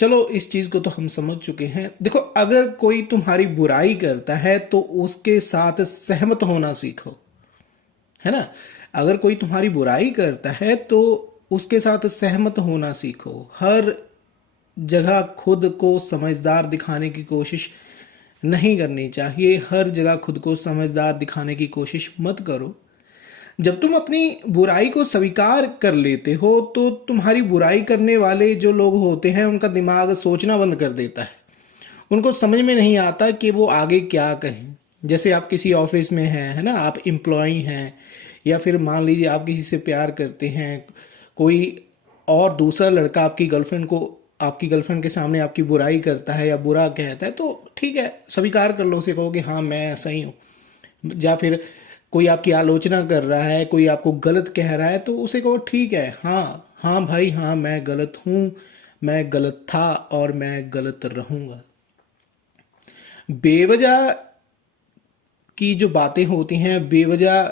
चलो इस चीज को तो हम समझ चुके हैं। देखो, अगर कोई तुम्हारी बुराई करता है तो उसके साथ सहमत होना सीखो, है ना। अगर कोई तुम्हारी बुराई करता है तो उसके साथ सहमत होना सीखो। हर जगह खुद को समझदार दिखाने की कोशिश नहीं करनी चाहिए। हर जगह खुद को समझदार दिखाने की कोशिश मत करो। जब तुम अपनी बुराई को स्वीकार कर लेते हो तो तुम्हारी बुराई करने वाले जो लोग होते हैं उनका दिमाग सोचना बंद कर देता है। उनको समझ में नहीं आता कि वो आगे क्या कहें। जैसे आप किसी ऑफिस में हैं, है ना, आप एम्प्लॉय हैं, या फिर मान लीजिए आप किसी से प्यार करते हैं, कोई और दूसरा लड़का आपकी गर्लफ्रेंड के सामने आपकी बुराई करता है या बुरा कहता है, तो ठीक है, स्वीकार कर लो, उसे कहो कि हाँ मैं ऐसा ही हूँ। या फिर कोई आपकी आलोचना कर रहा है, कोई आपको गलत कह रहा है, तो उसे कहो ठीक है, हाँ हाँ भाई, हाँ मैं गलत हूँ, मैं गलत था और मैं गलत रहूंगा। बेवजह की जो बातें होती हैं, बेवजह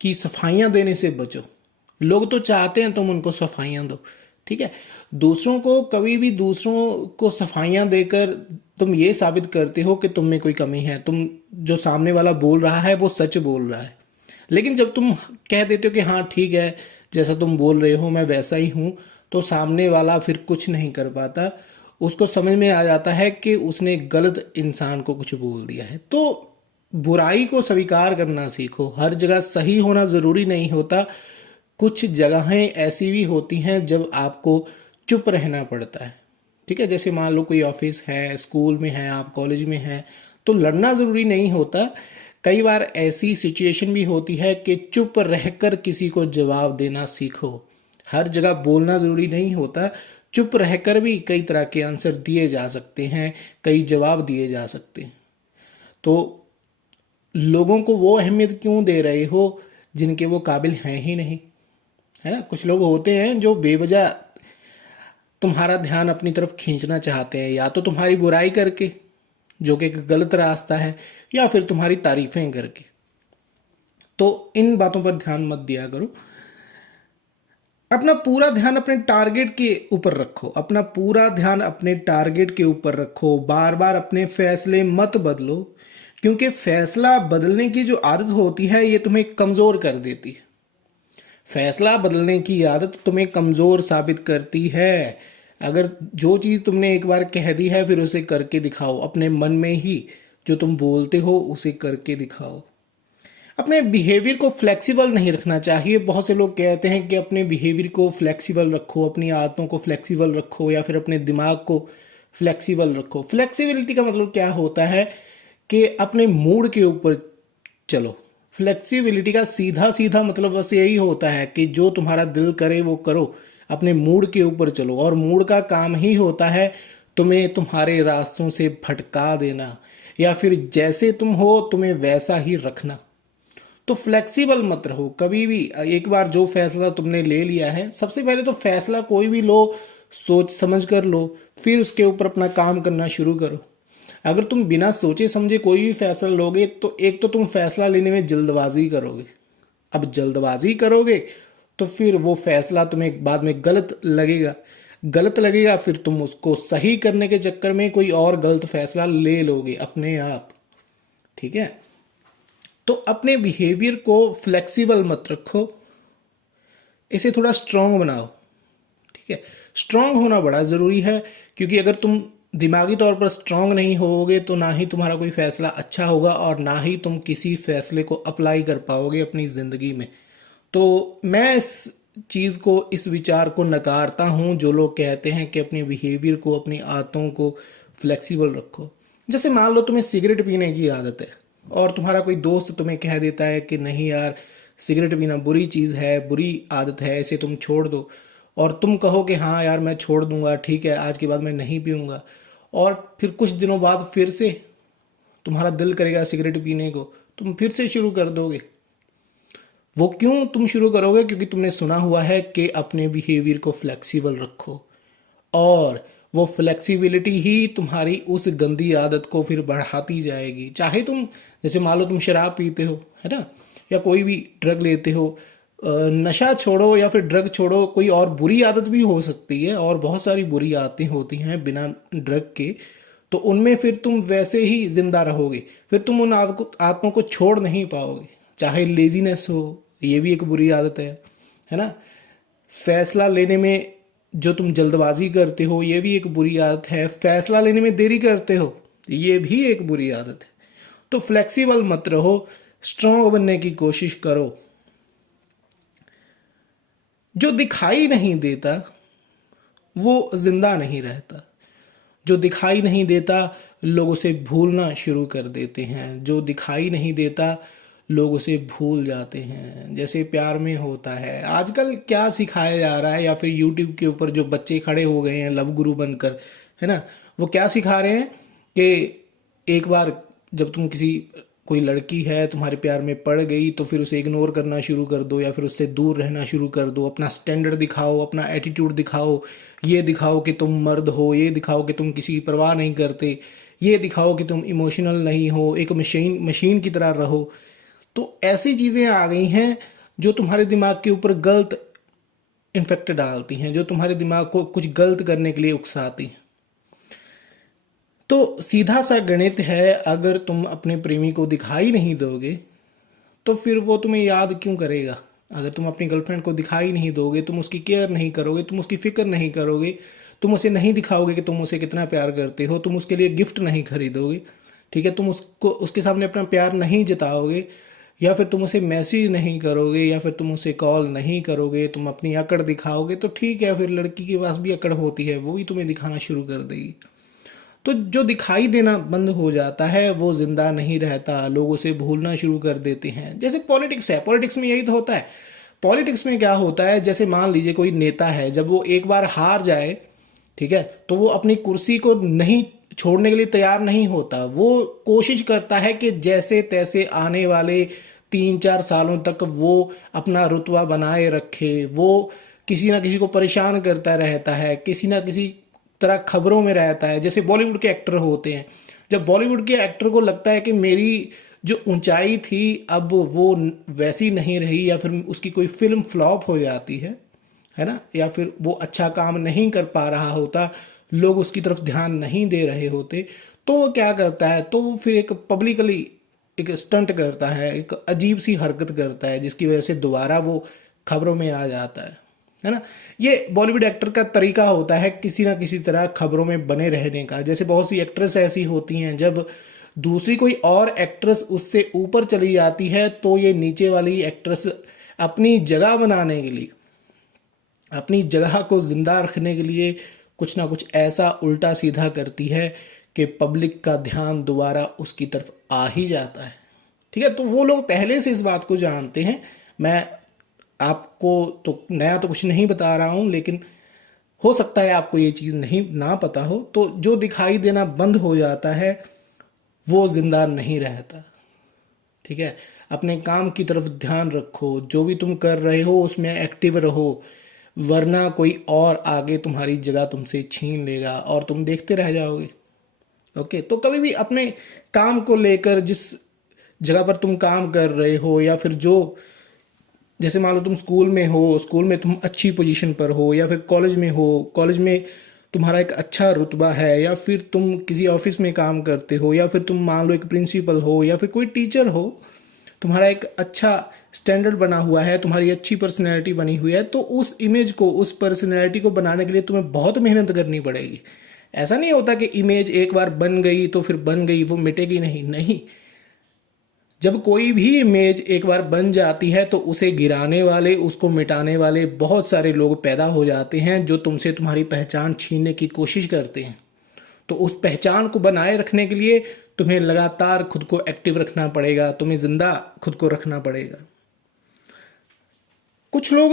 की सफाइयां देने से बचो। लोग तो चाहते हैं तुम उनको सफाइयां दो, ठीक है। दूसरों को कभी भी दूसरों को सफाइयां देकर तुम ये साबित करते हो कि तुम में कोई कमी है, तुम जो सामने वाला बोल रहा है वो सच बोल रहा है। लेकिन जब तुम कह देते हो कि हाँ ठीक है, जैसा तुम बोल रहे हो मैं वैसा ही हूं, तो सामने वाला फिर कुछ नहीं कर पाता। उसको समझ में आ जाता है कि उसने गलत इंसान को कुछ बोल दिया है। तो बुराई को स्वीकार करना सीखो। हर जगह सही होना जरूरी नहीं होता। कुछ जगहें ऐसी भी होती हैं जब आपको चुप रहना पड़ता है, ठीक है। जैसे मान लो कोई ऑफिस है, स्कूल में है, आप कॉलेज में हैं, तो लड़ना जरूरी नहीं होता। कई बार ऐसी सिचुएशन भी होती है कि चुप रहकर किसी को जवाब देना सीखो। हर जगह बोलना जरूरी नहीं होता। चुप रहकर भी कई तरह के आंसर दिए जा सकते हैं, कई जवाब दिए जा सकते हैं। तो लोगों को वो अहमियत क्यों दे रहे हो जिनके वो काबिल हैं ही नहीं, है ना। कुछ लोग होते हैं जो बेवजह तुम्हारा ध्यान अपनी तरफ खींचना चाहते हैं, या तो तुम्हारी बुराई करके, जो कि एक गलत रास्ता है, या फिर तुम्हारी तारीफें करके। तो इन बातों पर ध्यान मत दिया करो। अपना पूरा ध्यान अपने टारगेट के ऊपर रखो। अपना पूरा ध्यान अपने टारगेट के ऊपर रखो। बार बार अपने फैसले मत बदलो, क्योंकि फैसला बदलने की जो आदत होती है ये तुम्हें कमजोर कर देती है। फैसला बदलने की आदत तुम्हें कमजोर साबित करती है। अगर जो चीज तुमने एक बार कह दी है फिर उसे करके दिखाओ। अपने मन में ही जो तुम बोलते हो उसे करके दिखाओ। अपने बिहेवियर को फ्लेक्सिबल नहीं रखना चाहिए। बहुत से लोग कहते हैं कि अपने बिहेवियर को फ्लेक्सिबल रखो, अपनी आदतों को फ्लेक्सिबल रखो, या फिर अपने दिमाग को फ्लेक्सिबल रखो। फ्लेक्सिबिलिटी का मतलब क्या होता है कि अपने मूड के ऊपर चलो। फ्लेक्सिबिलिटी का सीधा सीधा मतलब बस यही होता है कि जो तुम्हारा दिल करे वो करो, अपने मूड के ऊपर चलो। और मूड का काम ही होता है तुम्हें तुम्हारे रास्तों से भटका देना, या फिर जैसे तुम हो तुम्हें वैसा ही रखना। तो फ्लेक्सिबल मत रहो कभी भी। एक बार जो फैसला तुमने ले लिया है, सबसे पहले तो फैसला कोई भी लो सोच समझ कर लो, फिर उसके ऊपर अपना काम करना शुरू करो। अगर तुम बिना सोचे समझे कोई भी फैसला लोगे तो एक तो तुम फैसला लेने में जल्दबाजी करोगे। अब जल्दबाजी करोगे तो फिर वो फैसला तुम्हें बाद में गलत लगेगा, फिर तुम उसको सही करने के चक्कर में कोई और गलत फैसला ले लोगे अपने आप, ठीक है। तो अपने बिहेवियर को फ्लेक्सिबल मत रखो, इसे थोड़ा स्ट्रांग बनाओ, ठीक है। स्ट्रांग होना बड़ा जरूरी है, क्योंकि अगर तुम दिमागी तौर पर स्ट्रांग नहीं होगे तो ना ही तुम्हारा कोई फैसला अच्छा होगा और ना ही तुम किसी फैसले को अप्लाई कर पाओगे अपनी जिंदगी में। तो मैं इस चीज को, इस विचार को नकारता हूं जो लोग कहते हैं कि अपने बिहेवियर को, अपनी आदतों को फ्लेक्सिबल रखो। जैसे मान लो तुम्हें सिगरेट पीने की आदत है और तुम्हारा कोई दोस्त तुम्हें कह देता है कि नहीं यार, सिगरेट पीना बुरी चीज है, बुरी आदत है, इसे तुम छोड़ दो। और तुम कहो कि हाँ यार मैं छोड़ दूंगा, ठीक है, आज के बाद मैं नहीं पीऊंगा। और फिर कुछ दिनों बाद फिर से तुम्हारा दिल करेगा सिगरेट पीने को, तुम फिर से शुरू कर दोगे। वो क्यों तुम शुरू करोगे? क्योंकि तुमने सुना हुआ है कि अपने बिहेवियर को फ्लेक्सिबल रखो, और वो फ्लेक्सिबिलिटी ही तुम्हारी उस गंदी आदत को फिर बढ़ाती जाएगी। चाहे तुम, जैसे मान लो तुम शराब पीते हो, है ना, या कोई भी ड्रग लेते हो, नशा छोड़ो या फिर ड्रग छोड़ो, कोई और बुरी आदत भी हो सकती है, और बहुत सारी बुरी आदतें होती हैं बिना ड्रग के, तो उनमें फिर तुम वैसे ही जिंदा रहोगे, फिर तुम उन आदतों को छोड़ नहीं पाओगे। चाहे लेजीनेस हो, ये भी एक बुरी आदत है ना। फैसला लेने में जो तुम जल्दबाजी करते हो, ये भी एक बुरी आदत है। फैसला लेने में देरी करते हो, ये भी एक बुरी आदत है। तो फ्लेक्सिबल मत रहो, स्ट्रांग बनने की कोशिश करो। जो दिखाई नहीं देता वो जिंदा नहीं रहता। जो दिखाई नहीं देता लोग उसे भूलना शुरू कर देते हैं। जो दिखाई नहीं देता लोग उसे भूल जाते हैं। जैसे प्यार में होता है, आजकल क्या सिखाया जा रहा है, या फिर यूट्यूब के ऊपर जो बच्चे खड़े हो गए हैं लव गुरु बनकर, है ना, वो क्या सिखा रहे हैं कि एक बार जब तुम किसी कोई लड़की है तुम्हारे प्यार में पड़ गई तो फिर उसे इग्नोर करना शुरू कर दो, या फिर उससे दूर रहना शुरू कर दो। अपना स्टैंडर्ड दिखाओ, अपना एटीट्यूड दिखाओ, ये दिखाओ कि तुम मर्द हो, ये दिखाओ कि तुम किसी की परवाह नहीं करते, ये दिखाओ कि तुम इमोशनल नहीं हो, एक मशीन मशीन की तरह रहो। तो ऐसी चीज़ें आ गई हैं जो तुम्हारे दिमाग के ऊपर गलत इन्फेक्ट डालती हैं, जो तुम्हारे दिमाग को कुछ गलत करने के लिए उकसाती हैं। तो सीधा सा गणित है, अगर तुम अपने प्रेमी को दिखाई नहीं दोगे तो फिर वो तुम्हें याद क्यों करेगा। अगर तुम अपनी गर्लफ्रेंड को दिखाई नहीं दोगे, तुम उसकी केयर नहीं करोगे, तुम उसकी फिक्र नहीं करोगे, तुम उसे नहीं दिखाओगे कि तुम उसे कितना प्यार करते हो, तुम उसके लिए गिफ्ट नहीं खरीदोगे, ठीक है, तुम उसको उसके सामने अपना प्यार नहीं जताओगे, या फिर तुम उसे मैसेज नहीं करोगे, या फिर तुम उसे कॉल नहीं करोगे, तुम अपनी अकड़ दिखाओगे, तो ठीक है, फिर लड़की के पास भी अकड़ होती है, वो भी तुम्हें दिखाना शुरू कर देगी। तो जो दिखाई देना बंद हो जाता है वो जिंदा नहीं रहता, लोग उसे भूलना शुरू कर देते हैं। जैसे पॉलिटिक्स है, पॉलिटिक्स में यही तो होता है। पॉलिटिक्स में क्या होता है, जैसे मान लीजिए कोई नेता है, जब वो एक बार हार जाए, ठीक है, तो वो अपनी कुर्सी को नहीं छोड़ने के लिए तैयार नहीं होता। वो कोशिश करता है कि जैसे तैसे आने वाले 3-4 सालों तक वो अपना रुतबा बनाए रखे। वो किसी ना किसी को परेशान करता रहता है, किसी ना किसी तरह खबरों में रहता है। जैसे बॉलीवुड के एक्टर होते हैं, जब बॉलीवुड के एक्टर को लगता है कि मेरी जो ऊंचाई थी अब वो वैसी नहीं रही, या फिर उसकी कोई फिल्म फ्लॉप हो जाती है ना, या फिर वो अच्छा काम नहीं कर पा रहा होता, लोग उसकी तरफ ध्यान नहीं दे रहे होते, तो वो क्या करता है, तो वो फिर एक पब्लिकली एक स्टंट करता है, एक अजीब सी हरकत करता है, जिसकी वजह से दोबारा वो खबरों में आ जाता है ना। ये बॉलीवुड एक्टर का तरीका होता है किसी ना किसी तरह खबरों में बने रहने का। जैसे बहुत सी एक्ट्रेस ऐसी होती हैं, जब दूसरी कोई और एक्ट्रेस उससे ऊपर चली जाती है तो ये नीचे वाली एक्ट्रेस अपनी जगह बनाने के लिए, अपनी जगह को जिंदा रखने के लिए कुछ ना कुछ ऐसा उल्टा सीधा करती है कि पब्लिक का ध्यान दोबारा उसकी तरफ आ ही जाता है। ठीक है, तो वो लोग पहले से इस बात को जानते हैं। मैं आपको तो नया तो कुछ नहीं बता रहा हूं, लेकिन हो सकता है आपको ये चीज़ नहीं ना पता हो। तो जो दिखाई देना बंद हो जाता है वो जिंदा नहीं रहता। ठीक है, अपने काम की तरफ ध्यान रखो, जो भी तुम कर रहे हो उसमें एक्टिव रहो, वरना कोई और आगे तुम्हारी जगह तुमसे छीन लेगा और तुम देखते रह जाओगे। ओके, तो कभी भी अपने काम को लेकर, जिस जगह पर तुम काम कर रहे हो, या फिर जो, जैसे मान लो तुम स्कूल में हो, स्कूल में तुम अच्छी पोजीशन पर हो, या फिर कॉलेज में हो, कॉलेज में तुम्हारा एक अच्छा रुतबा है, या फिर तुम किसी ऑफिस में काम करते हो, या फिर तुम मान लो एक प्रिंसिपल हो, या फिर कोई टीचर हो, तुम्हारा एक अच्छा स्टैंडर्ड बना हुआ है, तुम्हारी अच्छी पर्सनैलिटी बनी हुई है, तो उस इमेज को, उस पर्सनैलिटी को बनाने के लिए तुम्हें बहुत मेहनत करनी पड़ेगी। ऐसा नहीं होता कि इमेज एक बार बन गई तो फिर बन गई, वो मिटेगी नहीं। नहीं, जब कोई भी इमेज एक बार बन जाती है तो उसे गिराने वाले, उसको मिटाने वाले बहुत सारे लोग पैदा हो जाते हैं, जो तुमसे तुम्हारी पहचान छीनने की कोशिश करते हैं। तो उस पहचान को बनाए रखने के लिए तुम्हें लगातार खुद को एक्टिव रखना पड़ेगा, तुम्हें जिंदा खुद को रखना पड़ेगा। कुछ लोग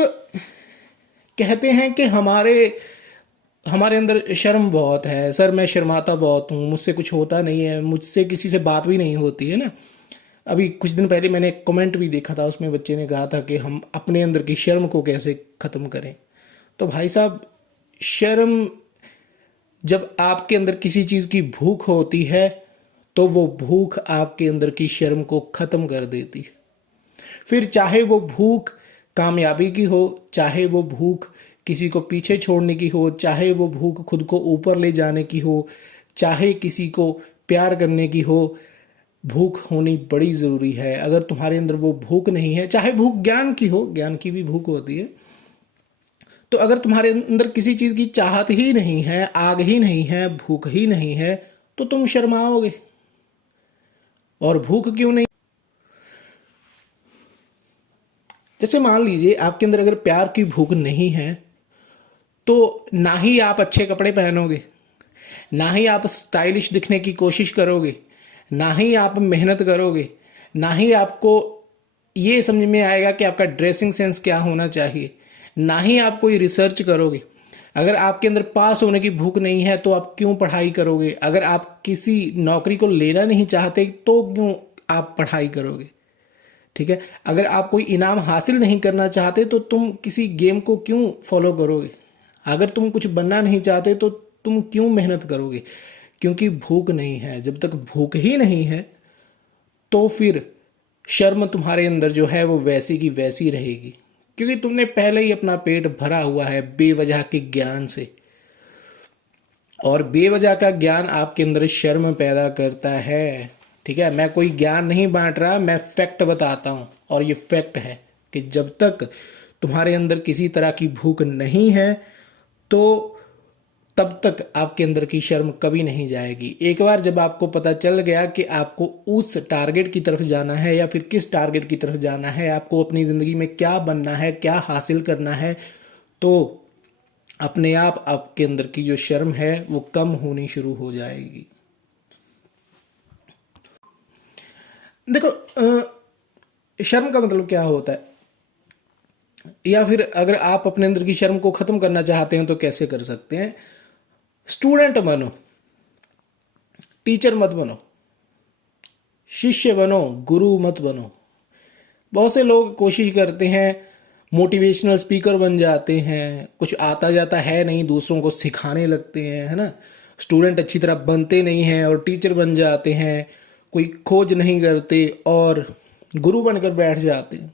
कहते हैं कि हमारे हमारे अंदर शर्म बहुत है, सर मैं शर्माता बहुत हूँ, मुझसे कुछ होता नहीं है, मुझसे किसी से बात भी नहीं होती है ना। अभी कुछ दिन पहले मैंने एक कमेंट भी देखा था, उसमें बच्चे ने कहा था कि हम अपने अंदर की शर्म को कैसे ख़त्म करें। तो भाई साहब, शर्म, जब आपके अंदर किसी चीज़ की भूख होती है तो वो भूख आपके अंदर की शर्म को ख़त्म कर देती है। फिर चाहे वो भूख कामयाबी की हो, चाहे वो भूख किसी को पीछे छोड़ने की हो, चाहे वो भूख खुद को ऊपर ले जाने की हो, चाहे किसी को प्यार करने की हो, भूख होनी बड़ी ज़रूरी है। अगर तुम्हारे अंदर वो भूख नहीं है, चाहे भूख ज्ञान की हो, ज्ञान की भी भूख होती है, तो अगर तुम्हारे अंदर किसी चीज़ की चाहत ही नहीं है, आग ही नहीं है, भूख ही नहीं है, तो तुम शर्माओगे। और भूख क्यों नहीं? जैसे मान लीजिए आपके अंदर अगर प्यार की भूख नहीं है, तो ना ही आप अच्छे कपड़े पहनोगे, ना ही आप स्टाइलिश दिखने की कोशिश करोगे, ना ही आप मेहनत करोगे, ना ही आपको ये समझ में आएगा कि आपका ड्रेसिंग सेंस क्या होना चाहिए, ना ही आप कोई रिसर्च करोगे। अगर आपके अंदर पास होने की भूख नहीं है तो आप क्यों पढ़ाई करोगे? अगर आप किसी नौकरी को लेना नहीं चाहते तो क्यों आप पढ़ाई करोगे? ठीक है, अगर आप कोई इनाम हासिल नहीं करना चाहते तो तुम किसी गेम को क्यों फॉलो करोगे? अगर तुम कुछ बनना नहीं चाहते तो तुम क्यों मेहनत करोगे? क्योंकि भूख नहीं है। जब तक भूख ही नहीं है तो फिर शर्म तुम्हारे अंदर जो है वो वैसी की वैसी रहेगी, क्योंकि तुमने पहले ही अपना पेट भरा हुआ है बेवजह के ज्ञान से। और बेवजह का ज्ञान आपके अंदर शर्म पैदा करता है। ठीक है, मैं कोई ज्ञान नहीं बांट रहा, मैं फैक्ट बताता हूं, और ये फैक्ट है कि जब तक तुम्हारे अंदर किसी तरह की भूख नहीं है तो तब तक आपके अंदर की शर्म कभी नहीं जाएगी। एक बार जब आपको पता चल गया कि आपको उस टारगेट की तरफ जाना है या फिर किस टारगेट की तरफ जाना है, आपको अपनी ज़िंदगी में क्या बनना है, क्या हासिल करना है, तो अपने आप आपके अंदर की जो शर्म है वो कम होनी शुरू हो जाएगी। देखो, शर्म का मतलब क्या होता है, या फिर अगर आप अपने अंदर की शर्म को खत्म करना चाहते हैं तो कैसे कर सकते हैं? स्टूडेंट बनो, टीचर मत बनो, शिष्य बनो, गुरु मत बनो। बहुत से लोग कोशिश करते हैं, मोटिवेशनल स्पीकर बन जाते हैं, कुछ आता जाता है नहीं, दूसरों को सिखाने लगते हैं, है ना। स्टूडेंट अच्छी तरह बनते नहीं हैं और टीचर बन जाते हैं, कोई खोज नहीं करते और गुरु बनकर बैठ जाते हैं।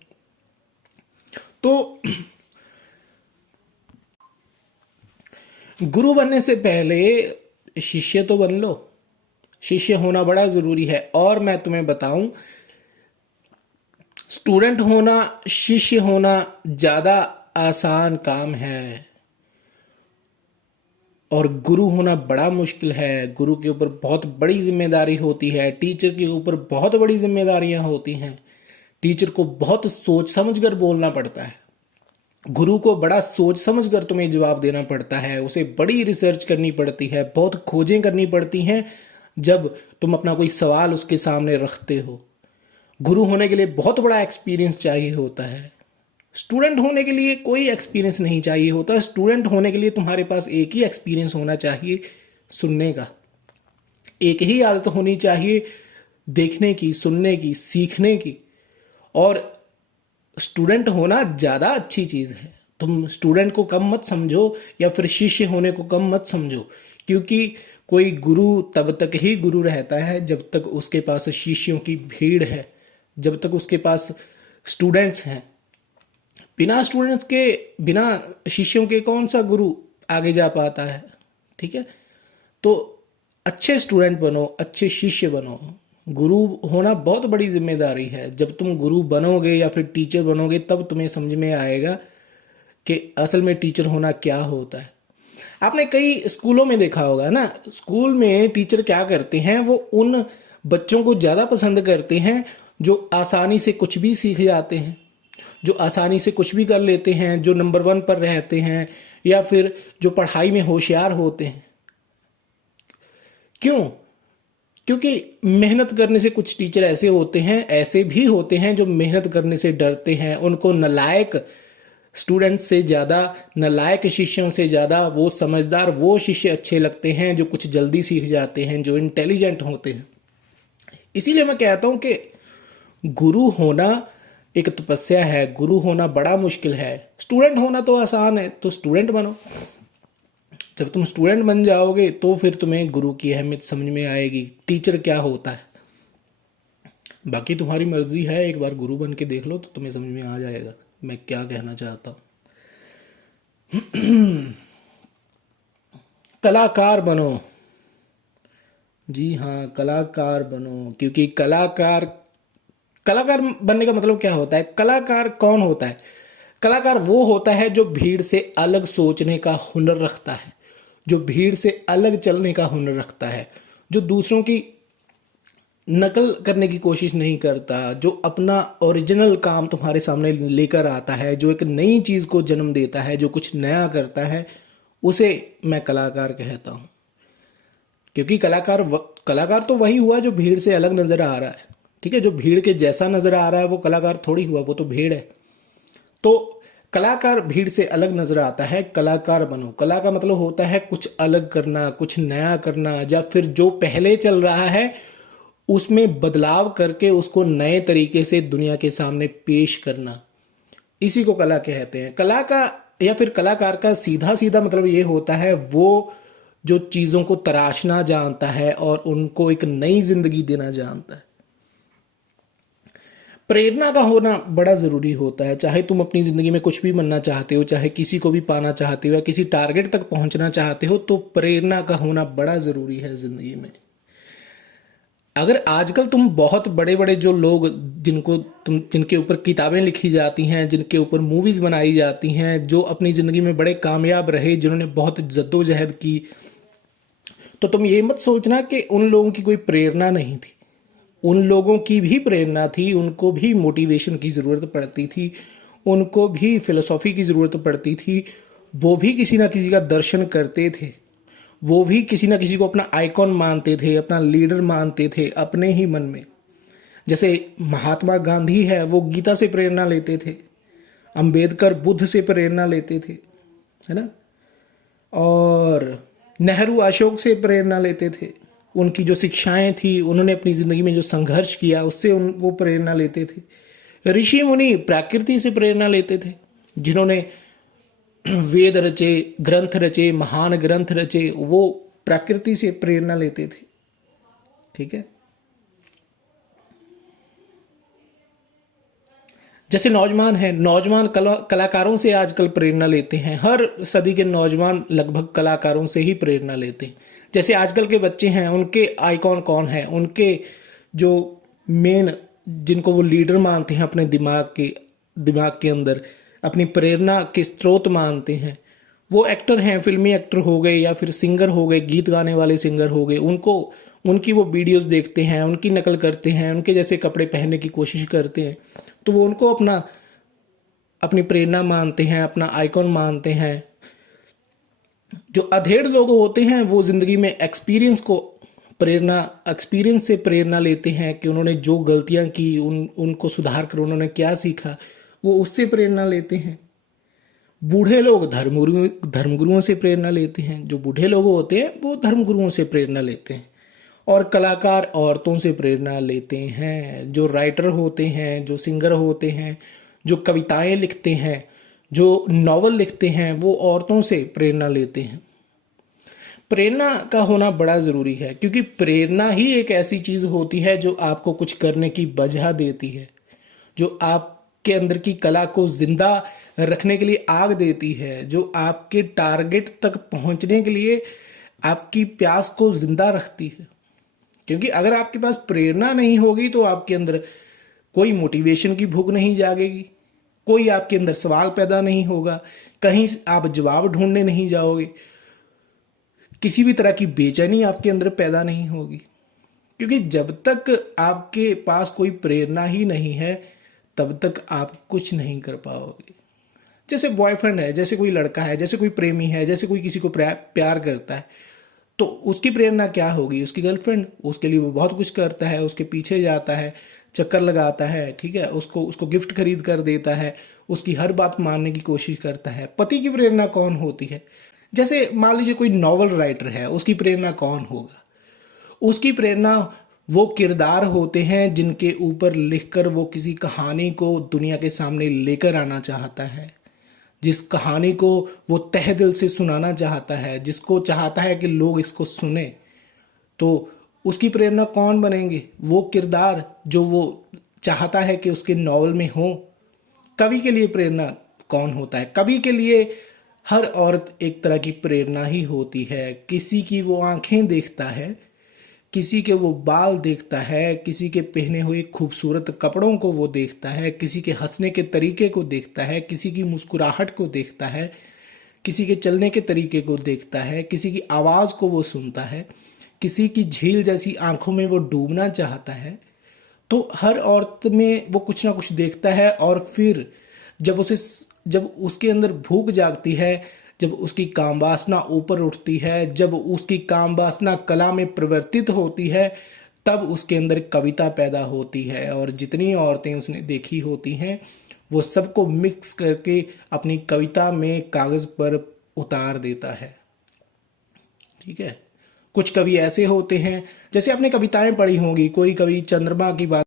तो गुरु बनने से पहले शिष्य तो बन लो। शिष्य होना बड़ा जरूरी है। और मैं तुम्हें बताऊं, स्टूडेंट होना, शिष्य होना ज्यादा आसान काम है और गुरु होना बड़ा मुश्किल है। गुरु के ऊपर बहुत बड़ी जिम्मेदारी होती है, टीचर के ऊपर बहुत बड़ी जिम्मेदारियां होती हैं। टीचर को बहुत सोच समझ कर बोलना पड़ता है, गुरु को बड़ा सोच समझ कर तुम्हें जवाब देना पड़ता है, उसे बड़ी रिसर्च करनी पड़ती है, बहुत खोजें करनी पड़ती हैं जब तुम अपना कोई सवाल उसके सामने रखते हो। गुरु होने के लिए बहुत बड़ा एक्सपीरियंस चाहिए होता है। स्टूडेंट होने के लिए कोई एक्सपीरियंस नहीं चाहिए होता। स्टूडेंट होने के लिए तुम्हारे पास एक ही एक्सपीरियंस होना चाहिए, सुनने का। एक ही आदत होनी चाहिए, देखने की, सुनने की, सीखने की। और स्टूडेंट होना ज़्यादा अच्छी चीज़ है। तुम स्टूडेंट को कम मत समझो या फिर शिष्य होने को कम मत समझो, क्योंकि कोई गुरु तब तक ही गुरु रहता है जब तक उसके पास शिष्यों की भीड़ है, जब तक उसके पास स्टूडेंट्स हैं। बिना स्टूडेंट्स के, बिना शिष्यों के कौन सा गुरु आगे जा पाता है? ठीक है, तो अच्छे स्टूडेंट बनो, अच्छे शिष्य बनो। गुरु होना बहुत बड़ी जिम्मेदारी है। जब तुम गुरु बनोगे या फिर टीचर बनोगे तब तुम्हें समझ में आएगा कि असल में टीचर होना क्या होता है। आपने कई स्कूलों में देखा होगा ना, स्कूल में टीचर क्या करते हैं, वो उन बच्चों को ज़्यादा पसंद करते हैं जो आसानी से कुछ भी सीख जाते हैं, जो आसानी से कुछ भी कर लेते हैं, जो नंबर 1 पर रहते हैं या फिर जो पढ़ाई में होशियार होते हैं। क्यों? क्योंकि मेहनत करने से कुछ टीचर ऐसे होते हैं, ऐसे भी होते हैं जो मेहनत करने से डरते हैं। उनको नालायक स्टूडेंट से ज़्यादा, नालायक शिष्यों से ज़्यादा वो समझदार, वो शिष्य अच्छे लगते हैं जो कुछ जल्दी सीख जाते हैं, जो इंटेलिजेंट होते हैं। इसीलिए मैं कहता हूं कि गुरु होना एक तपस्या है, गुरु होना बड़ा मुश्किल है। स्टूडेंट होना तो आसान है, तो स्टूडेंट बनो। जब तुम स्टूडेंट बन जाओगे तो फिर तुम्हें गुरु की अहमियत समझ में आएगी, टीचर क्या होता है। बाकी तुम्हारी मर्जी है, एक बार गुरु बन के देख लो तो तुम्हें समझ में आ जाएगा। मैं क्या कहना चाहता हूँ। कलाकार बनो। जी हाँ, कलाकार बनो, क्योंकि कलाकार कलाकार बनने का मतलब क्या होता है? कलाकार कौन होता है? कलाकार वो होता है जो भीड़ से अलग सोचने का हुनर रखता है, जो भीड़ से अलग चलने का हुनर रखता है, जो दूसरों की नकल करने की कोशिश नहीं करता, जो अपना ओरिजिनल काम तुम्हारे सामने लेकर आता है, जो एक नई चीज को जन्म देता है, जो कुछ नया करता है, उसे मैं कलाकार कहता हूँ। क्योंकि कलाकार तो वही हुआ जो भीड़ से अलग नजर आ रहा है। ठीक है, जो भीड़ के जैसा नजर आ रहा है वो कलाकार थोड़ी हुआ, वो तो भीड़ है। तो कलाकार भीड़ से अलग नजर आता है। कलाकार बनो। कला का मतलब होता है कुछ अलग करना, कुछ नया करना, या फिर जो पहले चल रहा है उसमें बदलाव करके उसको नए तरीके से दुनिया के सामने पेश करना। इसी को कला कहते हैं। कला का या फिर कलाकार का सीधा सीधा मतलब ये होता है वो जो चीजों को तराशना जानता है और उनको एक नई जिंदगी देना जानता है। प्रेरणा का होना बड़ा जरूरी होता है। चाहे तुम अपनी जिंदगी में कुछ भी बनना चाहते हो, चाहे किसी को भी पाना चाहते हो या किसी टारगेट तक पहुंचना चाहते हो, तो प्रेरणा का होना बड़ा जरूरी है जिंदगी में। अगर आजकल तुम बहुत बड़े बड़े जो लोग जिनके ऊपर किताबें लिखी जाती हैं, जिनके ऊपर मूवीज बनाई जाती हैं, जो अपनी जिंदगी में बड़े कामयाब रहे, जिन्होंने बहुत जद्दोजहद की, तो तुम ये मत सोचना कि उन लोगों की कोई प्रेरणा नहीं थी। उन लोगों की भी प्रेरणा थी, उनको भी मोटिवेशन की जरूरत पड़ती थी, उनको भी फिलोसॉफी की जरूरत पड़ती थी। वो भी किसी ना किसी का दर्शन करते थे, वो भी किसी ना किसी को अपना आइकॉन मानते थे, अपना लीडर मानते थे अपने ही मन में। जैसे महात्मा गांधी है, वो गीता से प्रेरणा लेते थे। अंबेडकर बुद्ध से प्रेरणा लेते थे, है ना। और नेहरू अशोक से प्रेरणा लेते थे। उनकी जो शिक्षाएं थी, उन्होंने अपनी जिंदगी में जो संघर्ष किया उससे वो प्रेरणा लेते थे। ऋषि मुनि प्रकृति से प्रेरणा लेते थे, जिन्होंने वेद रचे, ग्रंथ रचे, महान ग्रंथ रचे, वो प्रकृति से प्रेरणा लेते थे। ठीक है। जैसे नौजवान हैं, नौजवान कलाकारों से आजकल प्रेरणा लेते हैं। हर सदी के नौजवान लगभग कलाकारों से ही प्रेरणा लेते हैं। जैसे आजकल के बच्चे हैं, उनके आइकॉन कौन है? उनके जो मेन, जिनको वो लीडर मानते हैं अपने दिमाग के अंदर, अपनी प्रेरणा के स्रोत मानते हैं, वो एक्टर हैं, फिल्मी एक्टर हो गए या फिर सिंगर हो गए, गीत गाने वाले सिंगर हो गए। उनको उनकी वो वीडियोस देखते हैं, उनकी नकल करते हैं, उनके जैसे कपड़े पहनने की कोशिश करते हैं, तो वो उनको अपनी प्रेरणा मानते हैं, अपना आइकॉन मानते हैं। जो अधेड़ लोग होते हैं वो जिंदगी में एक्सपीरियंस से प्रेरणा लेते हैं कि उन्होंने जो गलतियां की उनको सुधार कर उन्होंने क्या सीखा, वो उससे प्रेरणा लेते हैं। बूढ़े लोग धर्मगुरुओं से प्रेरणा लेते हैं। जो बूढ़े लोग होते हैं वो धर्मगुरुओं से प्रेरणा लेते हैं। और कलाकार औरतों से प्रेरणा लेते हैं। जो राइटर होते हैं, जो सिंगर होते हैं, जो कविताएं लिखते हैं, जो नॉवल लिखते हैं, वो औरतों से प्रेरणा लेते हैं। प्रेरणा का होना बड़ा जरूरी है, क्योंकि प्रेरणा ही एक ऐसी चीज होती है जो आपको कुछ करने की वजह देती है, जो आपके अंदर की कला को जिंदा रखने के लिए आग देती है, जो आपके टारगेट तक पहुंचने के लिए आपकी प्यास को जिंदा रखती है। क्योंकि अगर आपके पास प्रेरणा नहीं होगी तो आपके अंदर कोई मोटिवेशन की भूख नहीं जागेगी, कोई आपके अंदर सवाल पैदा नहीं होगा, कहीं आप जवाब ढूंढने नहीं जाओगे, किसी भी तरह की बेचैनी आपके अंदर पैदा नहीं होगी। क्योंकि जब तक आपके पास कोई प्रेरणा ही नहीं है तब तक आप कुछ नहीं कर पाओगे। जैसे बॉयफ्रेंड है, जैसे कोई लड़का है, जैसे कोई प्रेमी है, जैसे कोई किसी को प्यार करता है, तो उसकी प्रेरणा क्या होगी? उसकी गर्लफ्रेंड। उसके लिए वो बहुत कुछ करता है, उसके पीछे जाता है, चक्कर लगाता है, ठीक है, उसको उसको गिफ्ट खरीद कर देता है, उसकी हर बात मानने की कोशिश करता है। पति की प्रेरणा कौन होती है? जैसे मान लीजिए कोई नॉवल राइटर है, उसकी प्रेरणा कौन होगा? उसकी प्रेरणा वो किरदार होते हैं जिनके ऊपर लिखकर वो किसी कहानी को दुनिया के सामने लेकर आना चाहता है, जिस कहानी को वो तहे दिल से सुनाना चाहता है, जिसको चाहता है कि लोग इसको सुने। तो उसकी प्रेरणा कौन बनेंगे? वो किरदार जो वो चाहता है कि उसके नॉवल में हो, कवि के लिए प्रेरणा कौन होता है? कवि के लिए हर औरत एक तरह की प्रेरणा ही होती है। किसी की वो आंखें देखता है, किसी के वो बाल देखता है, किसी के पहने हुए खूबसूरत कपड़ों को वो देखता है, किसी के हंसने के तरीके को देखता है, किसी की मुस्कुराहट को देखता है, किसी के चलने के तरीके को देखता है, किसी की आवाज़ को वो सुनता है, किसी की झील जैसी आंखों में वो डूबना चाहता है। तो हर औरत में वो कुछ ना कुछ देखता है, और फिर जब उसे जब उसके अंदर भूख जागती है, जब उसकी काम वासना ऊपर उठती है, जब उसकी काम वासना कला में परिवर्तित होती है, तब उसके अंदर कविता पैदा होती है। और जितनी औरतें उसने देखी होती हैं, वो सबको मिक्स करके अपनी कविता में कागज़ पर उतार देता है। ठीक है। कुछ कवि ऐसे होते हैं, जैसे आपने कविताएं पढ़ी होंगी, कोई कवि चंद्रमा की बात